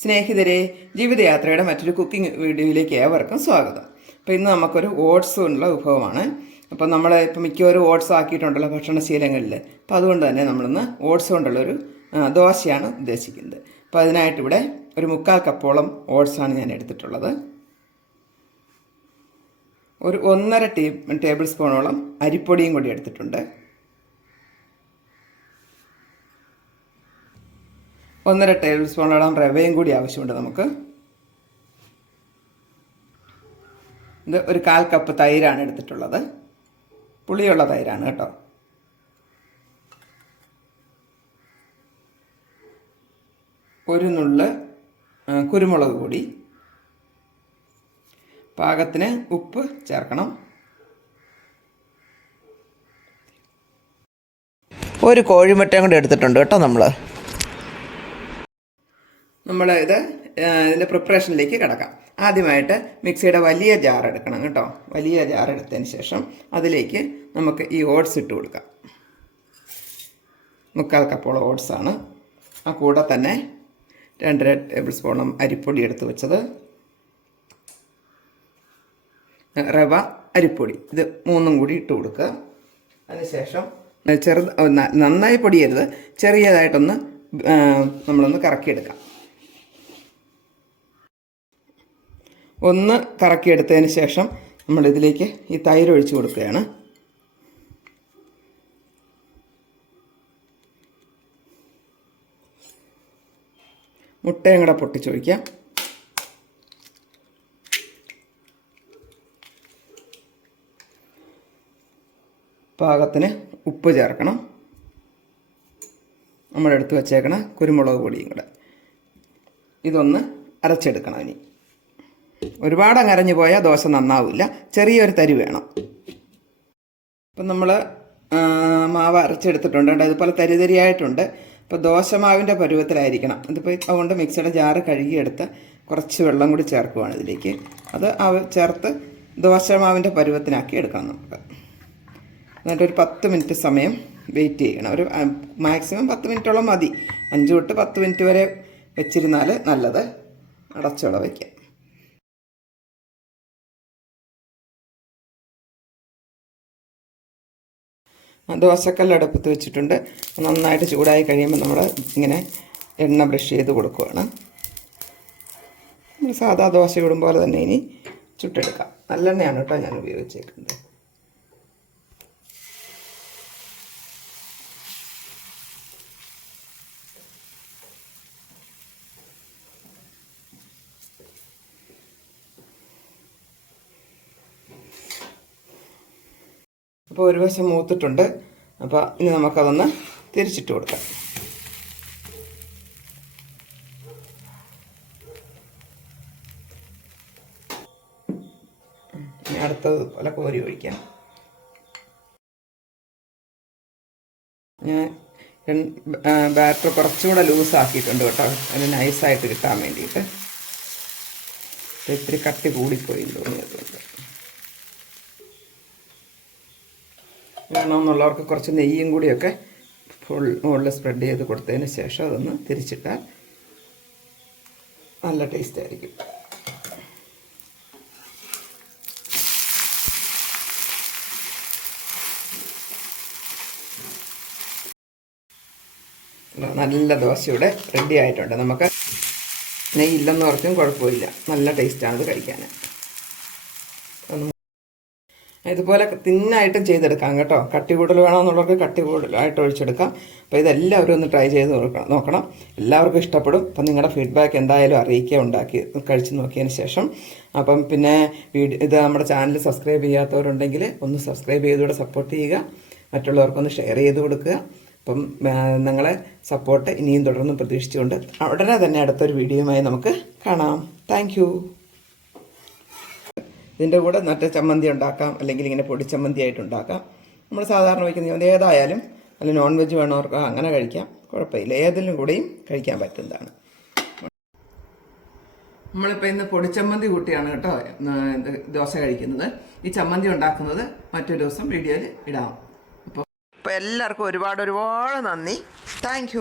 സ്നേഹിതരെ ജീവിതയാത്രയുടെ മറ്റൊരു കുക്കിംഗ് വീഡിയോയിലേക്ക് ഏവർക്കും സ്വാഗതം. അപ്പോൾ ഇന്ന് നമുക്കൊരു ഓട്സ് ഉള്ള വിഭവമാണ്. അപ്പോൾ നമ്മൾ ഇപ്പോൾ മിക്കവാറും ഓട്സ് ആക്കിയിട്ടുണ്ടല്ലോ ഭക്ഷണശീലങ്ങളിൽ അപ്പോൾ അതുകൊണ്ട് തന്നെ നമ്മളിന്ന് ഓട്സ് കൊണ്ടുള്ളൊരു ദോശയാണ് ഉദ്ദേശിക്കുന്നത്. അപ്പോൾ അതിനായിട്ട് ഇവിടെ ഒരു മുക്കാൽ കപ്പോളം ഓട്സാണ് ഞാൻ എടുത്തിട്ടുള്ളത്. ഒരു ഒന്നര ടീ ടേബിൾ സ്പൂണോളം അരിപ്പൊടിയും കൂടി എടുത്തിട്ടുണ്ട്. ഒന്നര ടേബിൾ സ്പൂണോളം റവയും കൂടി ആവശ്യമുണ്ട് നമുക്ക്. ഇത് ഒരു കാൽ കപ്പ് തൈരാണ് എടുത്തിട്ടുള്ളത്. പുളിയുള്ള തൈരാണ് കേട്ടോ. ഒരു നുള്ള് കുരുമുളക് കൂടി പാകത്തിന് ഉപ്പ് ചേർക്കണം. ഒരു കോഴിമുട്ടയും കൂടി എടുത്തിട്ടുണ്ട് കേട്ടോ നമ്മൾ നമ്മൾ ഇത് ഇതിന്റെ പ്രിപ്പറേഷനിലേക്ക് കിടക്കാം. ആദ്യമായിട്ട് മിക്സിയുടെ വലിയ ജാർ എടുക്കണം കേട്ടോ. വലിയ ജാർ എടുത്തതിന് ശേഷം അതിലേക്ക് നമുക്ക് ഈ ഓട്സ് ഇട്ട് കൊടുക്കാം. മുക്കാൽ കപ്പോളം ഓട്സാണ് ആ കൂടെ തന്നെ രണ്ടര ടേബിൾ സ്പൂണും അരിപ്പൊടി എടുത്ത് വെച്ചത്. റവ അരിപ്പൊടി ഇത് മൂന്നും കൂടി ഇട്ട് കൊടുക്കുക. അതിനുശേഷം ചെറുത് നന്നായി പൊടിയരുത്. ചെറിയതായിട്ടൊന്ന് നമ്മളൊന്ന് കറക്കിയെടുക്കാം. ഒന്ന് കറക്കിയെടുത്തതിന് ശേഷം നമ്മളിതിലേക്ക് ഈ തൈര് ഒഴിച്ചു കൊടുക്കുകയാണ്. മുട്ടയും കൂടെ പൊട്ടിച്ചൊഴിക്കാം. പാകത്തിന് ഉപ്പ് ചേർക്കണം. നമ്മളെടുത്ത് വച്ചേക്കണ കുരുമുളക് പൊടിയും കൂടെ. ഇതൊന്ന് അരച്ചെടുക്കണം ഇനി. ഒരുപാട് അങ്ങരഞ്ഞു പോയാൽ ദോശ നന്നാവില്ല. ചെറിയൊരു തരി വേണം. ഇപ്പം നമ്മൾ മാവ് അരച്ചെടുത്തിട്ടുണ്ട്. കേട്ടോ ഇതുപോലെ തരി തരിയായിട്ടുണ്ട്. അപ്പോൾ ദോശമാവിന്റെ പരുവത്തിലായിരിക്കണം. ഇതിപ്പോൾ അതുകൊണ്ട് മിക്സിയുടെ ജാറ് കഴുകിയെടുത്ത് കുറച്ച് വെള്ളം കൂടി ചേർക്കുവാണ് ഇതിലേക്ക്. അത് ചേർത്ത് ദോശമാവിന്റെ പരുവത്തിനാക്കി എടുക്കണം നമുക്ക്. എന്നിട്ട് ഒരു പത്ത് മിനിറ്റ് സമയം വെയിറ്റ് ചെയ്യണം. ഒരു മാക്സിമം പത്ത് മിനിറ്റോളം മതി. അഞ്ച് തൊട്ട് പത്ത് മിനിറ്റ് വരെ വെച്ചിരുന്നാൽ നല്ലത്. അടച്ചോളം വയ്ക്കാം. ദോശക്കല്ല് അടുപ്പത്ത് വെച്ചിട്ടുണ്ട്. നന്നായിട്ട് ചൂടായി കഴിയുമ്പോൾ നമ്മൾ ഇങ്ങനെ എണ്ണ ബ്രഷ് ചെയ്ത് കൊടുക്കുകയാണ് സാധാ ദോശ ഇടും പോലെ തന്നെ ഇനി ചുട്ടെടുക്കാം. നല്ലെണ്ണയാണ് കേട്ടോ ഞാൻ ഉപയോഗിച്ചേക്കുന്നത്. അപ്പോൾ ഒരു വശം മൂത്തിട്ടുണ്ട്. അപ്പോൾ ഇനി നമുക്കതൊന്ന് തിരിച്ചിട്ട് കൊടുക്കാം. അടുത്തതുപോലെ അടുത്തത് പോലെ കോരി ഒഴിക്കാം. ഞാൻ ബാറ്റർ കുറച്ചുകൂടെ ലൂസാക്കിയിട്ടുണ്ട് കേട്ടോ. അത് നൈസായിട്ട് കിട്ടാൻ വേണ്ടിയിട്ട്. ഇത്തിരി കട്ടി കൂടിപ്പോയി തോന്നിയതുകൊണ്ട്. വേണമെന്നുള്ളവർക്ക് കുറച്ച് നെയ്യും കൂടിയൊക്കെ ഫുൾ മുകളിൽ സ്പ്രെഡ് ചെയ്ത് കൊടുത്തതിന് ശേഷം അതൊന്ന് തിരിച്ചിട്ടാൽ നല്ല ടേസ്റ്റ് ആയിരിക്കും. നല്ല ദോശയുടെ റെഡി ആയിട്ടുണ്ട്. നമുക്ക് നെയ്യില്ലെന്ന് കുറച്ചും കുഴപ്പമില്ല. നല്ല ടേസ്റ്റാണ് ഇത് കഴിക്കാൻ. ഇതുപോലെ തിന്നായിട്ടും ചെയ്തെടുക്കാം കേട്ടോ. കട്ടി കൂടുതൽ വേണമെന്നുള്ളവർക്ക് കട്ടി കൂടുതലായിട്ട് ഒഴിച്ചെടുക്കാം. അപ്പോൾ ഇതെല്ലാവരും ഒന്ന് ട്രൈ ചെയ്ത് നോക്കണം നോക്കണം. എല്ലാവർക്കും ഇഷ്ടപ്പെടും. അപ്പം നിങ്ങളുടെ ഫീഡ്ബാക്ക് എന്തായാലും അറിയിക്കുക ഉണ്ടാക്കി കഴിച്ച് നോക്കിയതിന് ശേഷം. അപ്പം പിന്നെ വീഡിയോ ഇത് നമ്മുടെ ചാനൽ സബ്സ്ക്രൈബ് ചെയ്യാത്തവരുണ്ടെങ്കിൽ ഒന്ന് സബ്സ്ക്രൈബ് ചെയ്തുകൂടെ സപ്പോർട്ട് ചെയ്യുക. മറ്റുള്ളവർക്കൊന്ന് ഷെയർ ചെയ്ത് കൊടുക്കുക. അപ്പം നിങ്ങളെ സപ്പോർട്ട് ഇനിയും തുടർന്ന് പ്രതീക്ഷിച്ചുകൊണ്ട് ഉടനെ തന്നെ അടുത്തൊരു വീഡിയോയുമായി നമുക്ക് കാണാം. താങ്ക് ഇതിന്റെ കൂടെ നട്ട ചമ്മന്തി ഉണ്ടാക്കാം അല്ലെങ്കിൽ ഇങ്ങനെ പൊടി ചമ്മന്തി ആയിട്ട് ഉണ്ടാക്കാം. നമ്മൾ സാധാരണ വയ്ക്കുന്ന ചമ്മന്തി ഏതായാലും അല്ല നോൺ വെജ് വേണവർക്ക് അങ്ങനെ കഴിക്കാം. കുഴപ്പമില്ല. ഏതിലും കൂടെയും കഴിക്കാൻ പറ്റുന്നതാണ്. നമ്മളിപ്പോൾ ഇന്ന് പൊടിച്ചമ്മന്തി കൂട്ടിയാണ് കേട്ടോ ദോശ കഴിക്കുന്നത്. ഈ ചമ്മന്തി ഉണ്ടാക്കുന്നത് മറ്റൊരു ദിവസം വീഡിയോയിൽ ഇടാം. അപ്പോൾ അപ്പോൾ എല്ലാവർക്കും ഒരുപാട് ഒരുപാട് നന്ദി. താങ്ക്